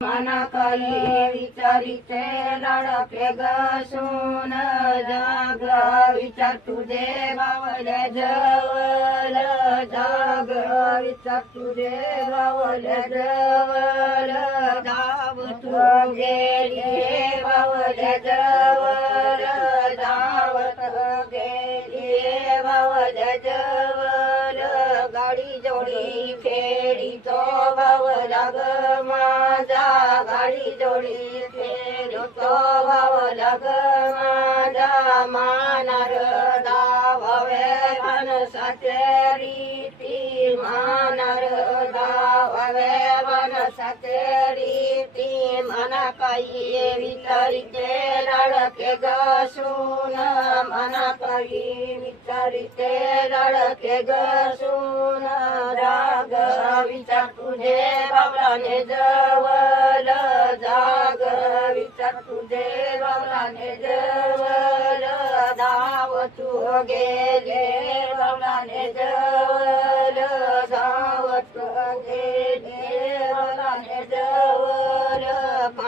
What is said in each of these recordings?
मना काही विचारिते लढके गसून जाग विचार तुझे बावल्या जवळ जाग विचार तुझे बावल्या जवळ धाव तू गेली बावल्या जवळ धावत गेली बावल्या जवळ गाडी जोडी फेडी तो बावला ग माझा गाडी जोडी फेडी तो बावला ग माझा मानार दावावे माणसाचे रीती मानार दावावे माणसाचे रीती मना काही विचारिते लढके गसून मना काही विचारिते लढके गसून राग विचार तुझे बाबलाने जवळ जाग विचार तुझे बाबलाने जवळ धाव तू गेले बाबलाने जवळ धाव तू गेले बाबलाने जवळ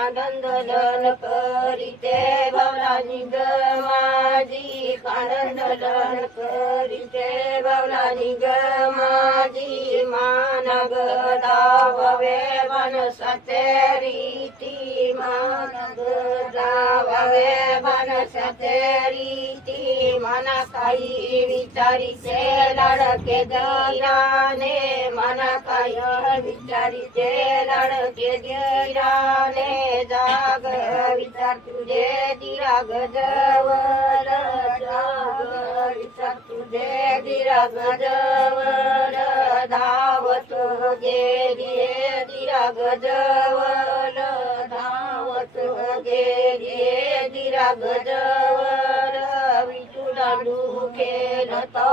कांदंदलन करीते बाबलानी ग माझी कांदंदलन करीते बाबलानी ग माझी मानग दावे माणसाचे रीती मानग दावे माणसाचे रीती मना काही विचारिते लढके धीराने मना काही विचारिते लढके धीराने जाग विचार तुझे धीराग जवळ जाग विचार तुझे धीराग जवळ धावत गेली धीराग जवळ धावत गेली धीराग जवळ विठू दांडू खेळतो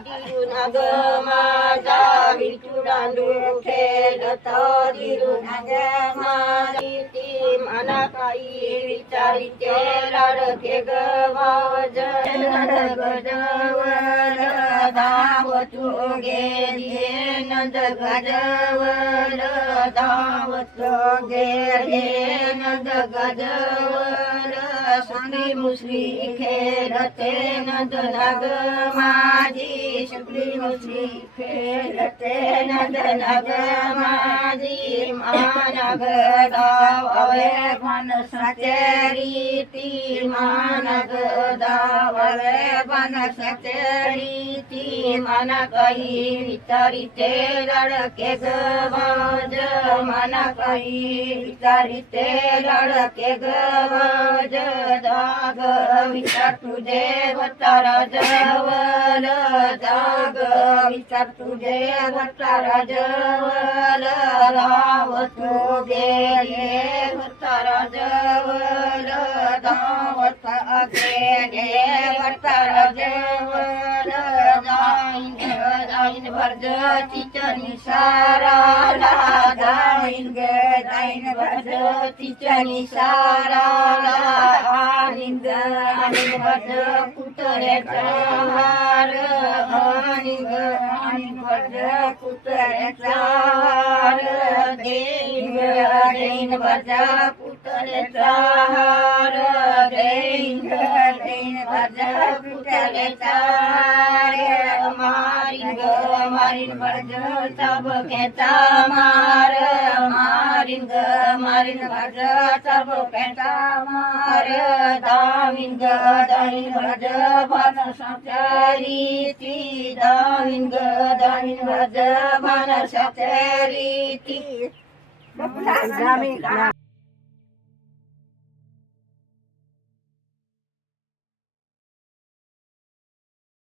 दिरुना ग माझा विठू दांडू खेळतो दिरुना ग माझी ती मना काही विचारिते लढके ग भावज लढक जवळ धाव तू गेली नंद गजवळ धाव तू गेली नंद गजवळ सुखी मुसली खेळते नंद नाग माझी सुखी मुसली खेळते नंद नाग माझी मानग दावावे माणसाचे रीती मानग दावावे माणसाचे रीती मना काही विचारिते लढके ग भावज मना काही विचारिते लढके ग भावज जाग विचार तुझे भट्टारा जवळ जाग विचार तुझे भट्टारा जवळ राव तू गेले भट्टारा जवळ धावत गेले भट्टारा जवळ जाईन भरज तिच्या निसाराला जाईन ग जाईन भरज तिच्या निसाराला आणीन ग आणीन भरज कुत्र्याचा हार आणीन ग आणीन भरज कुत्र्याचा हार देईन ग देईन भरज कुत्र्याचा हार देईन ग देईन भरज कुत्र्याचा हार मारीन ग मारीन भरज चाबक्याचा मार मारीन ग मारीन भरज चाबक्याचा मार दावीन ग दावीन भरज माणसाच्या रीती दावीन ग दावीन भरज माणसाच्या रीती